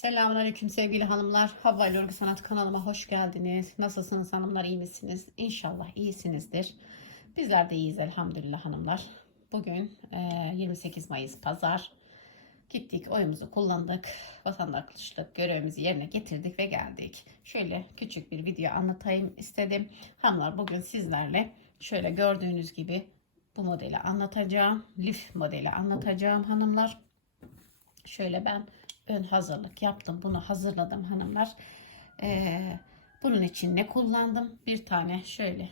Selamünaleyküm sevgili hanımlar. Havva ile Sanat kanalıma hoş geldiniz. Nasılsınız hanımlar? iyi misiniz? İnşallah iyisinizdir. Bizler de iyiyiz elhamdülillah hanımlar. Bugün e, 28 Mayıs Pazar. Gittik oyumuzu kullandık. Vatandaşlık görevimizi yerine getirdik ve geldik. Şöyle küçük bir video anlatayım istedim. Hanımlar bugün sizlerle şöyle gördüğünüz gibi bu modeli anlatacağım. Lif modeli anlatacağım hanımlar. Şöyle ben ön hazırlık yaptım. Bunu hazırladım hanımlar. Ee, bunun için ne kullandım? Bir tane şöyle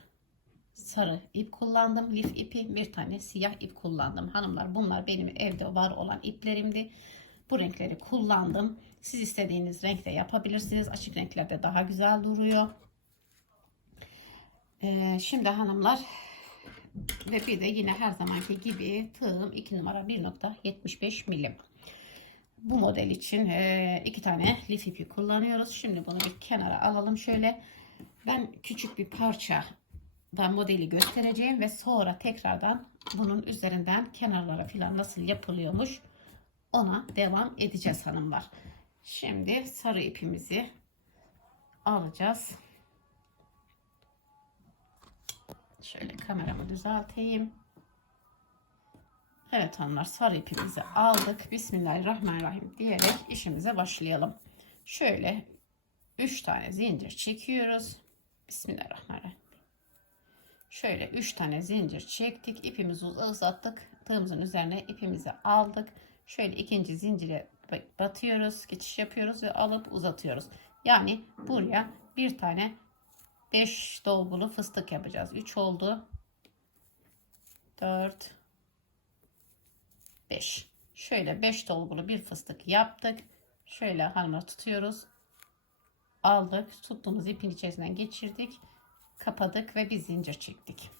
sarı ip kullandım. Lif ipi bir tane siyah ip kullandım. Hanımlar bunlar benim evde var olan iplerimdi. Bu renkleri kullandım. Siz istediğiniz renkte yapabilirsiniz. Açık renklerde daha güzel duruyor. Ee, şimdi hanımlar ve bir de yine her zamanki gibi tığım 2 numara 1.75 milim. Bu model için e, iki tane lif ipi kullanıyoruz. Şimdi bunu bir kenara alalım şöyle. Ben küçük bir parça da modeli göstereceğim ve sonra tekrardan bunun üzerinden kenarlara falan nasıl yapılıyormuş ona devam edeceğiz hanımlar. Şimdi sarı ipimizi alacağız. Şöyle kameramı düzelteyim. Evet hanımlar sarı ipimizi aldık. Bismillahirrahmanirrahim diyerek işimize başlayalım. Şöyle 3 tane zincir çekiyoruz. Bismillahirrahmanirrahim. Şöyle 3 tane zincir çektik. İpimizi uzattık. Tığımızın üzerine ipimizi aldık. Şöyle ikinci zincire batıyoruz. Geçiş yapıyoruz ve alıp uzatıyoruz. Yani buraya bir tane 5 dolgulu fıstık yapacağız. 3 oldu. 4 5. Şöyle 5 dolgulu bir fıstık yaptık. Şöyle hanımlar tutuyoruz. Aldık. Tuttuğumuz ipin içerisinden geçirdik. Kapadık ve bir zincir çektik.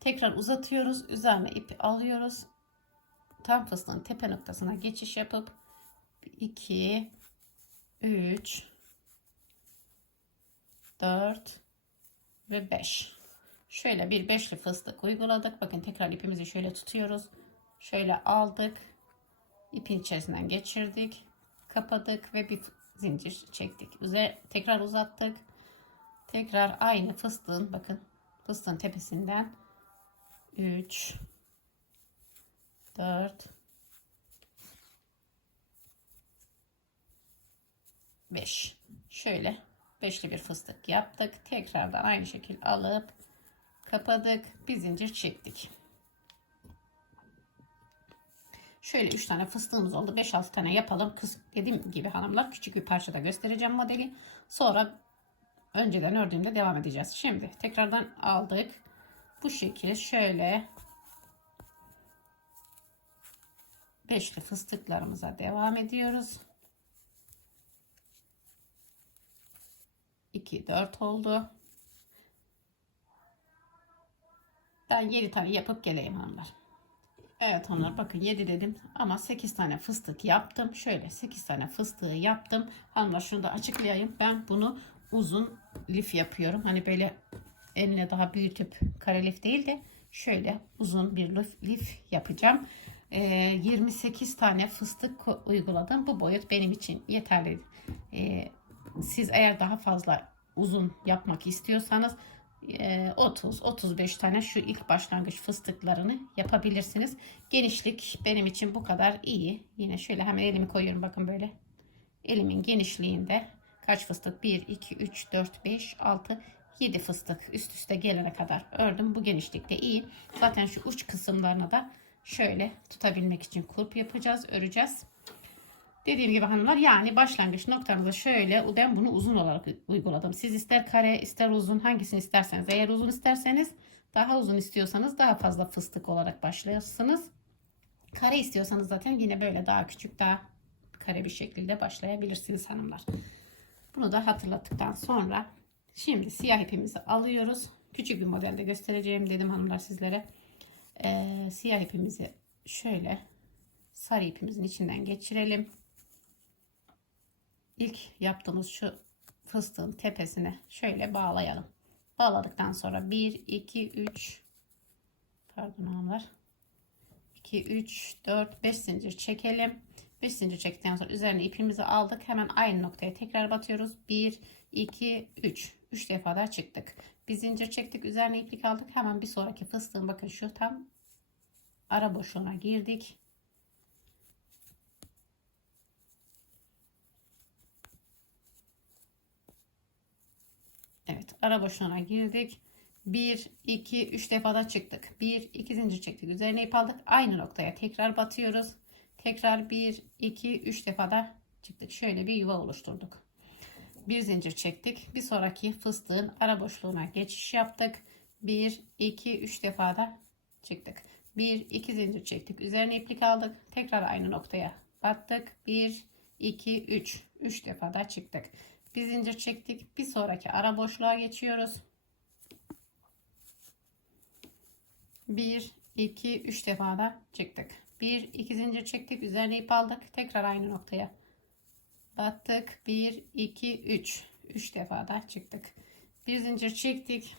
Tekrar uzatıyoruz. Üzerine ipi alıyoruz. Tam fıstığın tepe noktasına geçiş yapıp 2 3 4 ve 5. Şöyle bir beşli fıstık uyguladık. Bakın tekrar ipimizi şöyle tutuyoruz. Şöyle aldık. İpin içerisinden geçirdik. Kapadık ve bir zincir çektik. Üzer, tekrar uzattık. Tekrar aynı fıstığın bakın fıstığın tepesinden 3 4 5 şöyle beşli bir fıstık yaptık. Tekrardan aynı şekilde alıp kapadık. Bir zincir çektik. Şöyle 3 tane fıstığımız oldu. 5-6 tane yapalım. Kız dediğim gibi hanımlar küçük bir parçada göstereceğim modeli. Sonra önceden ördüğümde devam edeceğiz. Şimdi tekrardan aldık. Bu şekil şöyle beşli fıstıklarımıza devam ediyoruz. 2 4 oldu. Ben 7 tane yapıp geleyim hanımlar. Evet hanımlar bakın 7 dedim ama 8 tane fıstık yaptım. Şöyle 8 tane fıstığı yaptım. Hanımlar şunu da açıklayayım. Ben bunu uzun lif yapıyorum. Hani böyle eline daha büyütüp kare lif değil de şöyle uzun bir lif, lif yapacağım. Ee, 28 tane fıstık uyguladım. Bu boyut benim için yeterli. Ee, siz eğer daha fazla uzun yapmak istiyorsanız 30-35 e, tane şu ilk başlangıç fıstıklarını yapabilirsiniz. Genişlik benim için bu kadar iyi. Yine şöyle hemen elimi koyuyorum bakın böyle. Elimin genişliğinde kaç fıstık? 1, 2, 3, 4, 5, 6, 7 fıstık üst üste gelene kadar ördüm. Bu genişlikte iyi. Zaten şu uç kısımlarına da şöyle tutabilmek için kulp yapacağız, öreceğiz. Dediğim gibi hanımlar yani başlangıç noktamızda şöyle ben bunu uzun olarak uyguladım. Siz ister kare ister uzun hangisini isterseniz eğer uzun isterseniz daha uzun istiyorsanız daha fazla fıstık olarak başlayırsınız. Kare istiyorsanız zaten yine böyle daha küçük daha kare bir şekilde başlayabilirsiniz hanımlar. Bunu da hatırlattıktan sonra şimdi siyah ipimizi alıyoruz. Küçük bir modelde göstereceğim dedim hanımlar sizlere. Ee, siyah ipimizi şöyle sarı ipimizin içinden geçirelim ilk yaptığımız şu fıstığın tepesine şöyle bağlayalım. Bağladıktan sonra 1, 2, 3 pardon hanımlar 2, 3, 4, 5 zincir çekelim. 5 zincir çektikten sonra üzerine ipimizi aldık. Hemen aynı noktaya tekrar batıyoruz. 1, 2, 3. 3 defa daha çıktık. Bir zincir çektik. Üzerine iplik aldık. Hemen bir sonraki fıstığın bakın şu tam ara boşluğuna girdik. Evet ara boşluğuna girdik. 1, 2, 3 defada çıktık. 1, 2 zincir çektik. Üzerine ip aldık. Aynı noktaya tekrar batıyoruz. Tekrar 1, 2, 3 defada çıktık. Şöyle bir yuva oluşturduk. Bir zincir çektik. Bir sonraki fıstığın ara boşluğuna geçiş yaptık. 1, 2, 3 defada çıktık. 1, 2 zincir çektik. Üzerine iplik aldık. Tekrar aynı noktaya battık. 1, 2, 3. 3 defada çıktık. Bir zincir çektik. Bir sonraki ara boşluğa geçiyoruz. 1, 2, 3 defa da çıktık. 1, 2 zincir çektik. Üzerine ip aldık. Tekrar aynı noktaya battık. 1, 2, 3. 3 defa da çıktık. Bir zincir çektik.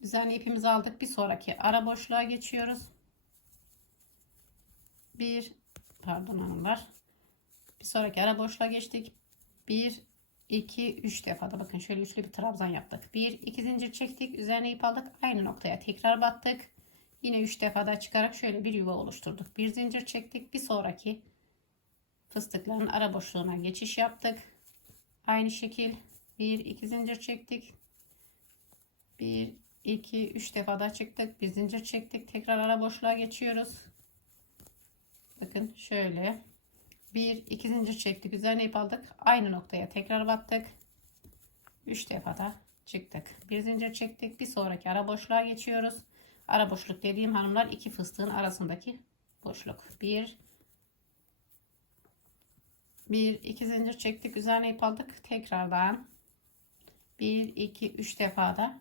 Üzerine ipimizi aldık. Bir sonraki ara boşluğa geçiyoruz. 1, pardon hanımlar. Bir sonraki ara boşluğa geçtik. 1, 2, 3 defa da bakın şöyle üçlü bir trabzan yaptık. 1, 2 zincir çektik. Üzerine ip aldık. Aynı noktaya tekrar battık. Yine 3 defa da çıkarak şöyle bir yuva oluşturduk. Bir zincir çektik. Bir sonraki fıstıkların ara boşluğuna geçiş yaptık. Aynı şekil 1, 2 zincir çektik. 1, 2, 3 defa da çıktık. Bir zincir çektik. Tekrar ara boşluğa geçiyoruz. Bakın şöyle. 1 2 zincir çektik üzerine ip aldık. Aynı noktaya tekrar battık. 3 defa da çıktık. Bir zincir çektik. Bir sonraki ara boşluğa geçiyoruz. Ara boşluk dediğim hanımlar iki fıstığın arasındaki boşluk. 1 1 2 zincir çektik üzerine ip aldık. Tekrardan 1 2 3 defa da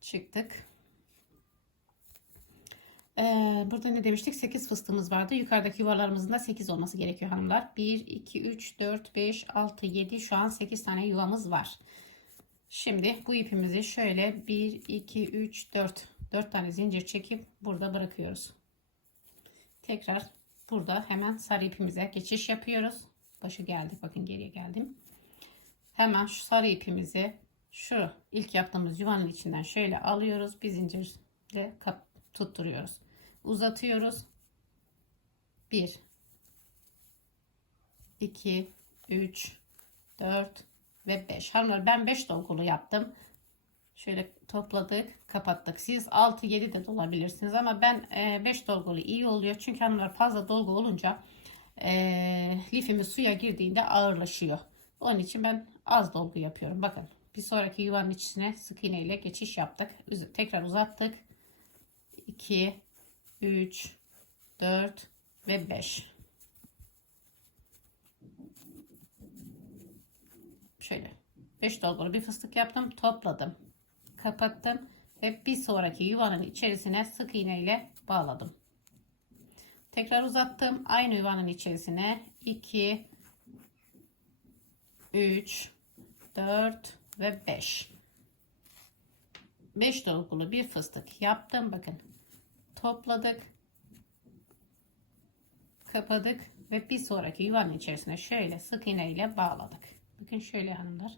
çıktık ee, burada ne demiştik? 8 fıstığımız vardı. Yukarıdaki yuvalarımızın da 8 olması gerekiyor hanımlar. 1, 2, 3, 4, 5, 6, 7 şu an 8 tane yuvamız var. Şimdi bu ipimizi şöyle 1, 2, 3, 4 4 tane zincir çekip burada bırakıyoruz. Tekrar burada hemen sarı ipimize geçiş yapıyoruz. Başı geldik. Bakın geriye geldim. Hemen şu sarı ipimizi şu ilk yaptığımız yuvanın içinden şöyle alıyoruz. Bir zincirle tutturuyoruz uzatıyoruz. 1 2 3 4 ve 5. Hanımlar ben 5 dolgulu yaptım. Şöyle topladık, kapattık. Siz 6 7 de dolabilirsiniz ama ben 5 e, dolgulu iyi oluyor. Çünkü hanımlar fazla dolgu olunca e, lifimiz suya girdiğinde ağırlaşıyor. Onun için ben az dolgu yapıyorum. Bakın bir sonraki yuvanın içine sık iğne ile geçiş yaptık. Tekrar uzattık. 2 3, 4 ve 5. Şöyle 5 dolgulu bir fıstık yaptım. Topladım. Kapattım. Ve bir sonraki yuvanın içerisine sık iğne ile bağladım. Tekrar uzattım. Aynı yuvanın içerisine 2, 3, 4 ve 5. 5 dolgulu bir fıstık yaptım. Bakın topladık. Kapadık ve bir sonraki yuvanın içerisine şöyle sık iğne ile bağladık. Bakın şöyle hanımlar.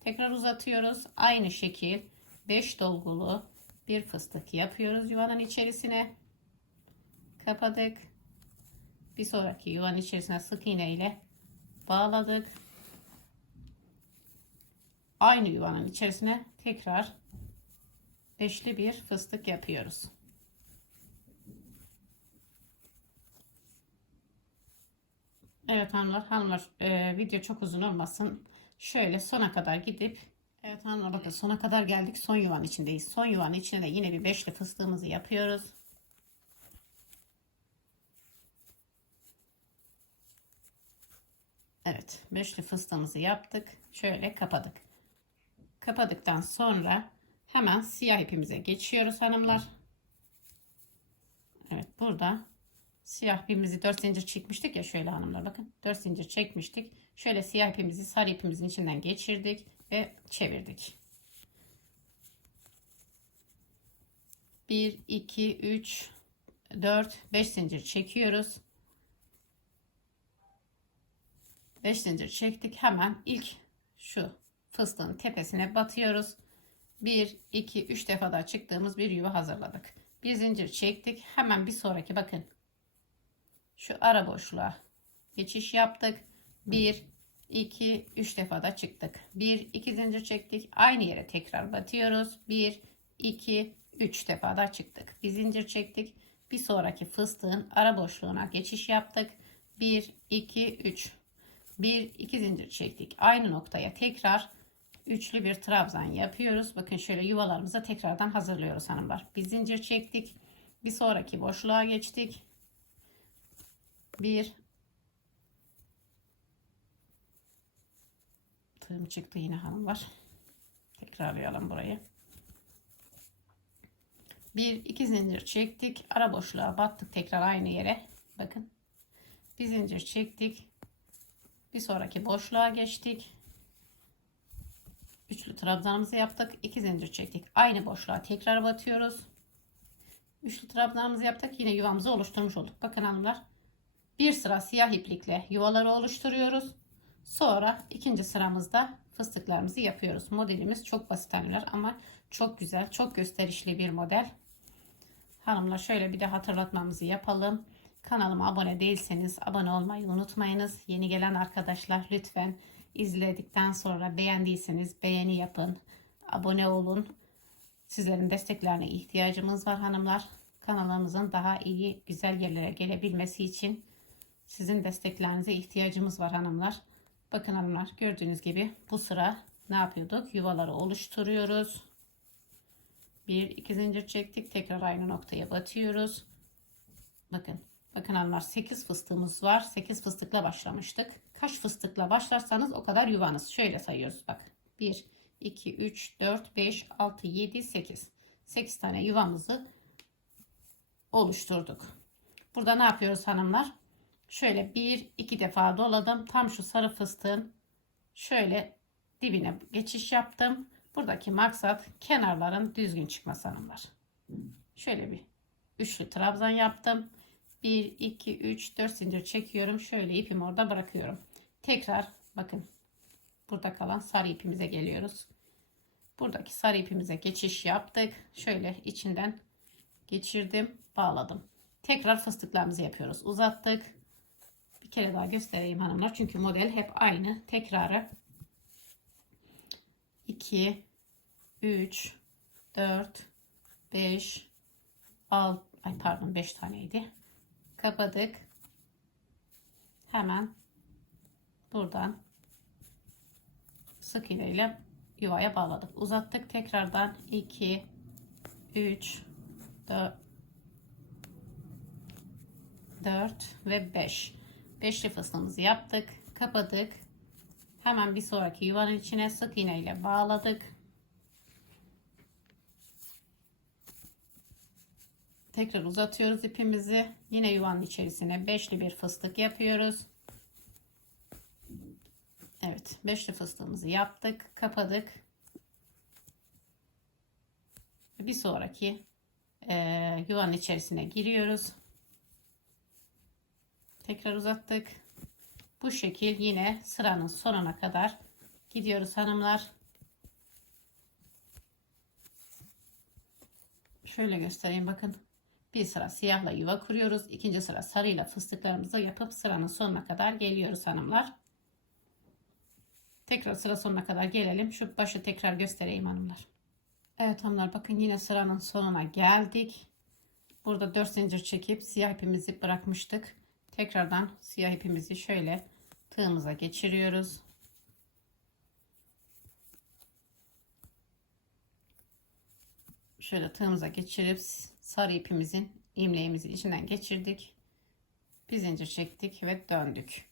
Tekrar uzatıyoruz. Aynı şekil 5 dolgulu bir fıstık yapıyoruz yuvanın içerisine. Kapadık. Bir sonraki yuvanın içerisine sık iğne ile bağladık. Aynı yuvanın içerisine tekrar beşli bir fıstık yapıyoruz. Evet hanımlar, hanımlar e, video çok uzun olmasın. Şöyle sona kadar gidip Evet hanımlar bakın sona kadar geldik. Son yuvanın içindeyiz. Son yuvanın içine de yine bir beşli fıstığımızı yapıyoruz. Evet beşli fıstığımızı yaptık. Şöyle kapadık. Kapadıktan sonra hemen siyah ipimize geçiyoruz hanımlar. Evet burada siyah ipimizi 4 zincir çekmiştik ya şöyle hanımlar bakın 4 zincir çekmiştik şöyle siyah ipimizi sarı ipimizin içinden geçirdik ve çevirdik 1 2 3 4 5 zincir çekiyoruz 5 zincir çektik. Hemen ilk şu fıstığın tepesine batıyoruz. 1, 2, 3 defa daha çıktığımız bir yuva hazırladık. Bir zincir çektik. Hemen bir sonraki bakın. Şu ara boşluğa geçiş yaptık. 1, 2, 3 defa da çıktık. 1, 2 zincir çektik. Aynı yere tekrar batıyoruz. 1, 2, 3 defa da çıktık. Bir zincir çektik. Bir sonraki fıstığın ara boşluğuna geçiş yaptık. 1, 2, 3. 1, 2 zincir çektik. Aynı noktaya tekrar üçlü bir trabzan yapıyoruz. Bakın şöyle yuvalarımıza tekrardan hazırlıyoruz hanımlar. Bir zincir çektik. Bir sonraki boşluğa geçtik. 1 Tığım çıktı yine hanımlar. Tekrarlayalım burayı. 1 2 zincir çektik. Ara boşluğa battık tekrar aynı yere. Bakın. Bir zincir çektik. Bir sonraki boşluğa geçtik. Üçlü trabzanımızı yaptık. 2 zincir çektik. Aynı boşluğa tekrar batıyoruz. Üçlü trabzanımızı yaptık. Yine yuvamızı oluşturmuş olduk. Bakın hanımlar. Bir sıra siyah iplikle yuvaları oluşturuyoruz. Sonra ikinci sıramızda fıstıklarımızı yapıyoruz. Modelimiz çok basit hanımlar ama çok güzel, çok gösterişli bir model. Hanımlar şöyle bir de hatırlatmamızı yapalım. Kanalıma abone değilseniz abone olmayı unutmayınız. Yeni gelen arkadaşlar lütfen izledikten sonra beğendiyseniz beğeni yapın. Abone olun. Sizlerin desteklerine ihtiyacımız var hanımlar. Kanalımızın daha iyi güzel yerlere gelebilmesi için sizin desteklerinize ihtiyacımız var hanımlar. Bakın hanımlar gördüğünüz gibi bu sıra ne yapıyorduk? Yuvaları oluşturuyoruz. Bir iki zincir çektik. Tekrar aynı noktaya batıyoruz. Bakın. Bakın hanımlar 8 fıstığımız var. 8 fıstıkla başlamıştık. Kaç fıstıkla başlarsanız o kadar yuvanız. Şöyle sayıyoruz bak. 1, 2, 3, 4, 5, 6, 7, 8. 8 tane yuvamızı oluşturduk. Burada ne yapıyoruz hanımlar? Şöyle bir iki defa doladım. Tam şu sarı fıstığın şöyle dibine geçiş yaptım. Buradaki maksat kenarların düzgün çıkması hanımlar. Şöyle bir üçlü trabzan yaptım. 1, 2, 3, 4 zincir çekiyorum. Şöyle ipimi orada bırakıyorum. Tekrar bakın burada kalan sarı ipimize geliyoruz. Buradaki sarı ipimize geçiş yaptık. Şöyle içinden geçirdim, bağladım. Tekrar fıstıklarımızı yapıyoruz. Uzattık. Bir kere daha göstereyim hanımlar. Çünkü model hep aynı. Tekrarı 2 3 4 5 6 ay pardon 5 taneydi. Kapadık. Hemen buradan sık iğne ile yuvaya bağladık. Uzattık. Tekrardan 2 3 4 4 ve 5. Beşli fıstığımızı yaptık. Kapadık. Hemen bir sonraki yuvanın içine sık iğne ile bağladık. Tekrar uzatıyoruz ipimizi. Yine yuvanın içerisine beşli bir fıstık yapıyoruz. Evet, beşli fıstığımızı yaptık, kapadık. Bir sonraki e, yuvanın içerisine giriyoruz. Tekrar uzattık. Bu şekil yine sıranın sonuna kadar gidiyoruz hanımlar. Şöyle göstereyim bakın. Bir sıra siyahla yuva kuruyoruz. İkinci sıra sarıyla fıstıklarımızı yapıp sıranın sonuna kadar geliyoruz hanımlar. Tekrar sıra sonuna kadar gelelim. Şu başı tekrar göstereyim hanımlar. Evet hanımlar bakın yine sıranın sonuna geldik. Burada 4 zincir çekip siyah ipimizi bırakmıştık. Tekrardan siyah ipimizi şöyle tığımıza geçiriyoruz. Şöyle tığımıza geçirip sarı ipimizin imleğimizin içinden geçirdik. Bir zincir çektik ve döndük.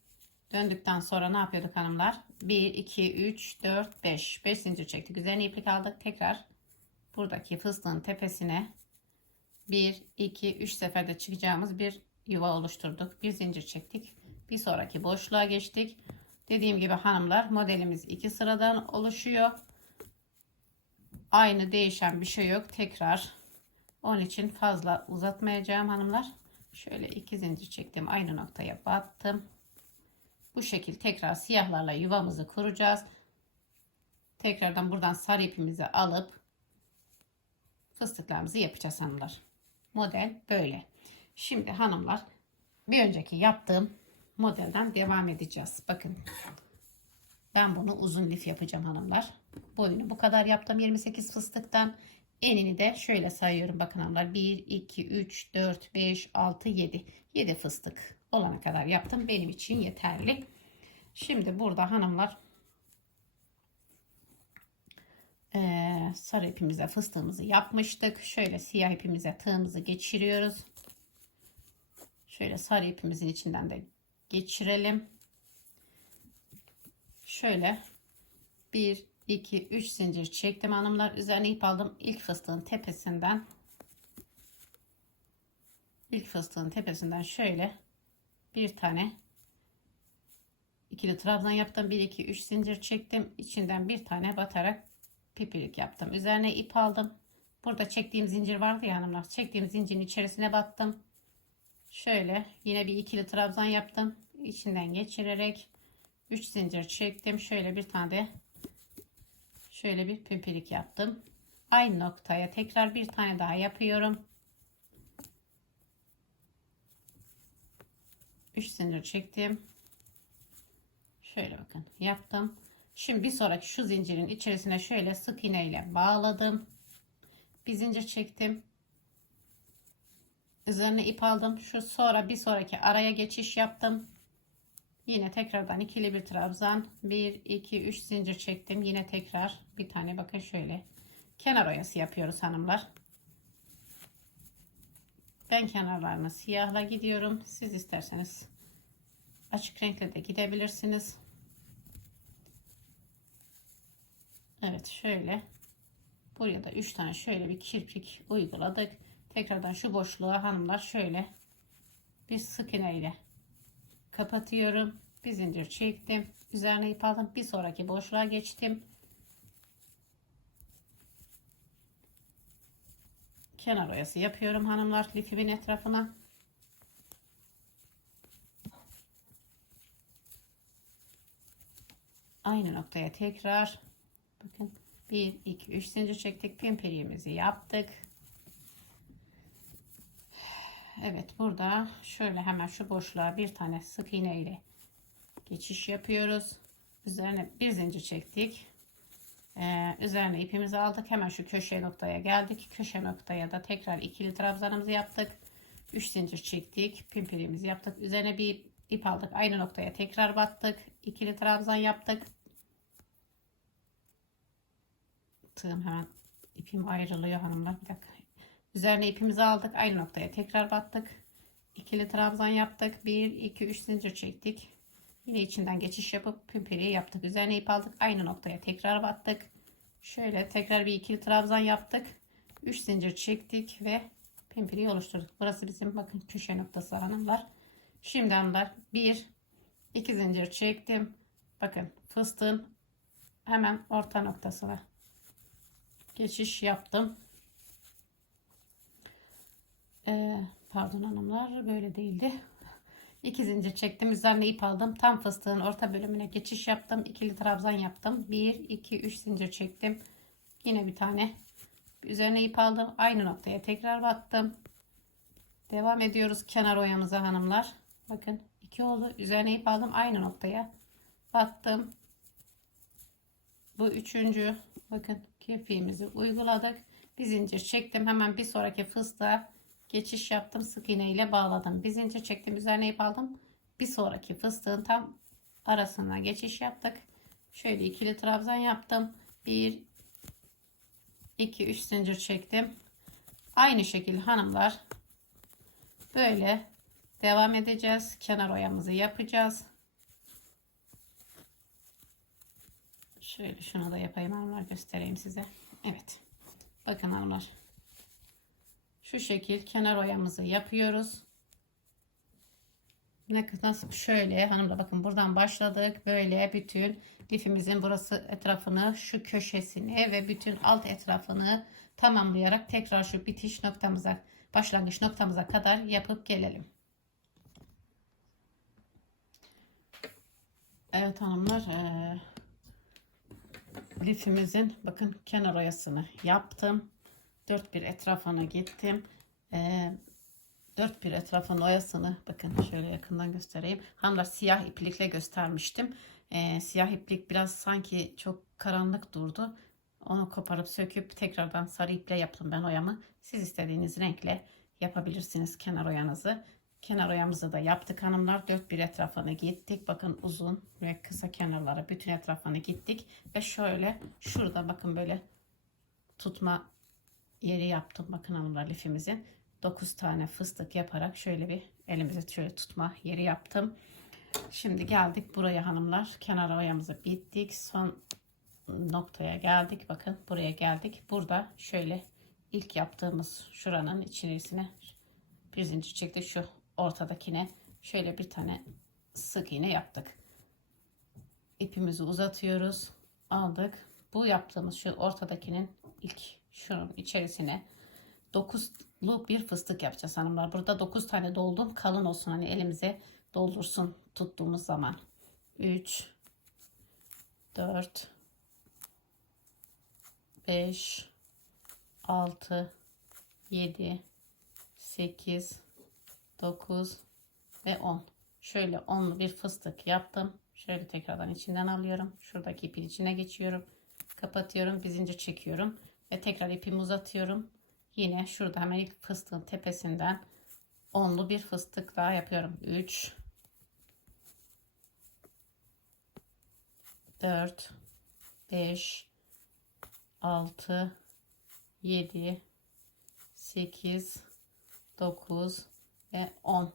Döndükten sonra ne yapıyorduk hanımlar? 1, 2, 3, 4, 5. 5 zincir çektik. Üzerine iplik aldık. Tekrar buradaki fıstığın tepesine 1, 2, 3 seferde çıkacağımız bir yuva oluşturduk. Bir zincir çektik. Bir sonraki boşluğa geçtik. Dediğim gibi hanımlar modelimiz iki sıradan oluşuyor. Aynı değişen bir şey yok. Tekrar onun için fazla uzatmayacağım hanımlar. Şöyle iki zincir çektim. Aynı noktaya battım. Bu şekil tekrar siyahlarla yuvamızı kuracağız. Tekrardan buradan sarı ipimizi alıp fıstıklarımızı yapacağız hanımlar. Model böyle. Şimdi hanımlar bir önceki yaptığım modelden devam edeceğiz. Bakın ben bunu uzun lif yapacağım hanımlar. Boyunu bu kadar yaptım 28 fıstıktan. Enini de şöyle sayıyorum bakın hanımlar. 1, 2, 3, 4, 5, 6, 7. 7 fıstık olana kadar yaptım. Benim için yeterli. Şimdi burada hanımlar sarı ipimize fıstığımızı yapmıştık. Şöyle siyah ipimize tığımızı geçiriyoruz. Şöyle sarı ipimizin içinden de geçirelim. Şöyle 1, 2, 3 zincir çektim hanımlar. Üzerine ip aldım. İlk fıstığın tepesinden ilk fıstığın tepesinden şöyle bir tane ikili trabzan yaptım. 1, 2, 3 zincir çektim. İçinden bir tane batarak pipirik yaptım. Üzerine ip aldım. Burada çektiğim zincir vardı ya hanımlar. Çektiğim zincirin içerisine battım. Şöyle yine bir ikili trabzan yaptım. İçinden geçirerek 3 zincir çektim. Şöyle bir tane de şöyle bir pipirik yaptım. Aynı noktaya tekrar bir tane daha yapıyorum. 3 zincir çektim. Şöyle bakın yaptım. Şimdi bir sonraki şu zincirin içerisine şöyle sık iğne ile bağladım. Bir zincir çektim. Üzerine ip aldım. Şu sonra bir sonraki araya geçiş yaptım. Yine tekrardan ikili bir trabzan. 1, 2, 3 zincir çektim. Yine tekrar bir tane bakın şöyle. Kenar oyası yapıyoruz hanımlar. Ben kenarlarını siyahla gidiyorum. Siz isterseniz açık renkle de gidebilirsiniz. Evet şöyle. Buraya da 3 tane şöyle bir kirpik uyguladık. Tekrardan şu boşluğa hanımlar şöyle bir sık iğne ile kapatıyorum. Bir zincir çektim. Üzerine ip aldım. Bir sonraki boşluğa geçtim. Kenar oyası yapıyorum hanımlar lifimin etrafına. Aynı noktaya tekrar bakın 1 2 3 zincir çektik. Pimpiriğimizi yaptık. Evet burada şöyle hemen şu boşluğa bir tane sık iğne ile geçiş yapıyoruz. Üzerine bir zincir çektik. Ee, üzerine ipimizi aldık. Hemen şu köşe noktaya geldik. Köşe noktaya da tekrar ikili trabzanımızı yaptık. 3 zincir çektik. Pimpirimizi yaptık. Üzerine bir ip aldık. Aynı noktaya tekrar battık. İkili trabzan yaptık. Tığım hemen ipim ayrılıyor hanımlar. Bir dakika. Üzerine ipimizi aldık. Aynı noktaya tekrar battık. İkili trabzan yaptık. 1, 2, 3 zincir çektik. Yine içinden geçiş yapıp pimpiriği yaptık. Üzerine ip aldık. Aynı noktaya tekrar battık. Şöyle tekrar bir ikili trabzan yaptık. 3 zincir çektik ve pimpiriği oluşturduk. Burası bizim bakın köşe noktası hanımlar. Şimdi hanımlar 1 2 zincir çektim. Bakın fıstığın hemen orta noktasına geçiş yaptım. Ee, pardon hanımlar böyle değildi. İki zincir çektim. Üzerine ip aldım. Tam fıstığın orta bölümüne geçiş yaptım. İkili trabzan yaptım. 1, 2, 3 zincir çektim. Yine bir tane. Üzerine ip aldım. Aynı noktaya tekrar battım. Devam ediyoruz kenar oyamıza hanımlar. Bakın 2 oldu. Üzerine ip aldım. Aynı noktaya battım. Bu üçüncü. Bakın kirpiğimizi uyguladık. Bir zincir çektim. Hemen bir sonraki fıstığa geçiş yaptım sık iğne ile bağladım. Bir zincir çektim üzerine ip aldım. Bir sonraki fıstığın tam arasına geçiş yaptık. Şöyle ikili trabzan yaptım. 1 2 3 zincir çektim. Aynı şekilde hanımlar böyle devam edeceğiz. Kenar oyamızı yapacağız. Şöyle şunu da yapayım hanımlar göstereyim size. Evet bakın hanımlar şu şekil kenar oyamızı yapıyoruz. Ne nasıl şöyle hanımla bakın buradan başladık. Böyle bütün lifimizin burası etrafını şu köşesini ve bütün alt etrafını tamamlayarak tekrar şu bitiş noktamıza başlangıç noktamıza kadar yapıp gelelim. Evet hanımlar. eee, lifimizin bakın kenar oyasını yaptım. Dört bir etrafına gittim. Eee dört bir etrafın oyasını bakın şöyle yakından göstereyim. Hanımlar siyah iplikle göstermiştim. Eee, siyah iplik biraz sanki çok karanlık durdu. Onu koparıp söküp tekrardan sarı iple yaptım ben oyamı. Siz istediğiniz renkle yapabilirsiniz kenar oyanızı. Kenar oyamızı da yaptık hanımlar. Dört bir etrafını gittik. Bakın uzun ve kısa kenarlara bütün etrafını gittik. Ve şöyle şurada bakın böyle tutma yeri yaptım. Bakın hanımlar lifimizin. 9 tane fıstık yaparak şöyle bir elimize şöyle tutma yeri yaptım. Şimdi geldik buraya hanımlar. Kenar oyamızı bittik. Son noktaya geldik. Bakın buraya geldik. Burada şöyle ilk yaptığımız şuranın içerisine bir zincir çektik. Şu ortadakine şöyle bir tane sık iğne yaptık. İpimizi uzatıyoruz. Aldık. Bu yaptığımız şu ortadakinin ilk şunun içerisine. 9'lu bir fıstık yapacağız hanımlar. Burada 9 tane doldum. Kalın olsun hani elimize doldursun tuttuğumuz zaman. 3 4 5 6 7 8 9 ve 10 şöyle 10'lu bir fıstık yaptım. Şöyle tekrardan içinden alıyorum. Şuradaki ipin içine geçiyorum. Kapatıyorum. Bir zincir çekiyorum ve tekrar ipimi uzatıyorum. Yine şurada hemen ilk fıstığın tepesinden 10'lu bir fıstık daha yapıyorum. 3 4 5 6 7 8 9 ve 10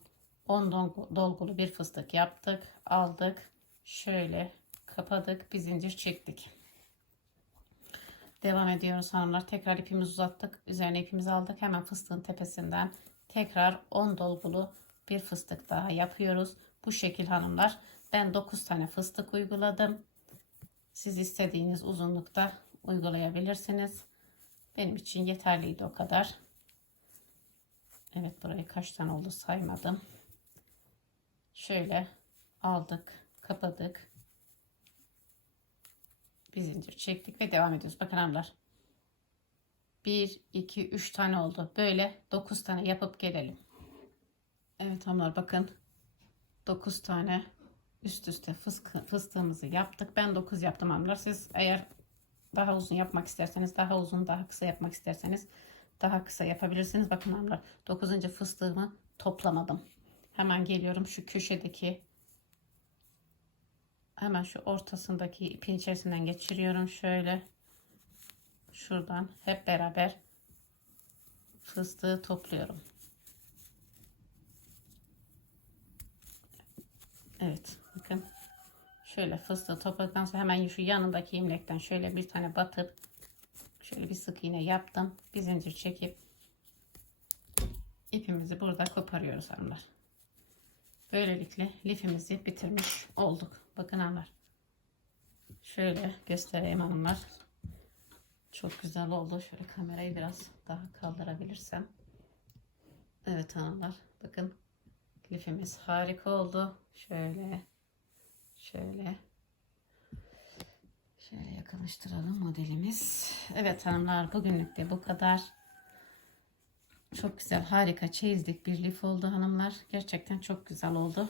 10 dolgu- dolgulu bir fıstık yaptık aldık. Şöyle kapadık bir zincir çektik devam ediyoruz hanımlar. Tekrar ipimizi uzattık. Üzerine ipimizi aldık. Hemen fıstığın tepesinden tekrar 10 dolgulu bir fıstık daha yapıyoruz. Bu şekil hanımlar. Ben 9 tane fıstık uyguladım. Siz istediğiniz uzunlukta uygulayabilirsiniz. Benim için yeterliydi o kadar. Evet buraya kaç tane oldu saymadım. Şöyle aldık, kapadık. Bir zincir çektik ve devam ediyoruz. Bakın hanımlar. 1, 2, 3 tane oldu. Böyle 9 tane yapıp gelelim. Evet hanımlar bakın. 9 tane üst üste fıskı, fıstığımızı yaptık. Ben 9 yaptım hanımlar. Siz eğer daha uzun yapmak isterseniz, daha uzun, daha kısa yapmak isterseniz daha kısa yapabilirsiniz. Bakın hanımlar 9. fıstığımı toplamadım. Hemen geliyorum şu köşedeki hemen şu ortasındaki ipin içerisinden geçiriyorum. Şöyle şuradan hep beraber fıstığı topluyorum. Evet bakın şöyle fıstığı topladıktan sonra hemen şu yanındaki imlekten şöyle bir tane batıp Şöyle bir sık iğne yaptım. Bir zincir çekip ipimizi burada koparıyoruz hanımlar. Böylelikle lifimizi bitirmiş olduk. Bakın hanımlar. Şöyle göstereyim hanımlar. Çok güzel oldu. Şöyle kamerayı biraz daha kaldırabilirsem. Evet hanımlar. Bakın lifimiz harika oldu. Şöyle şöyle Şöyle yakınlaştıralım modelimiz. Evet hanımlar bugünlük de bu kadar. Çok güzel harika çeyizlik bir lif oldu hanımlar. Gerçekten çok güzel oldu.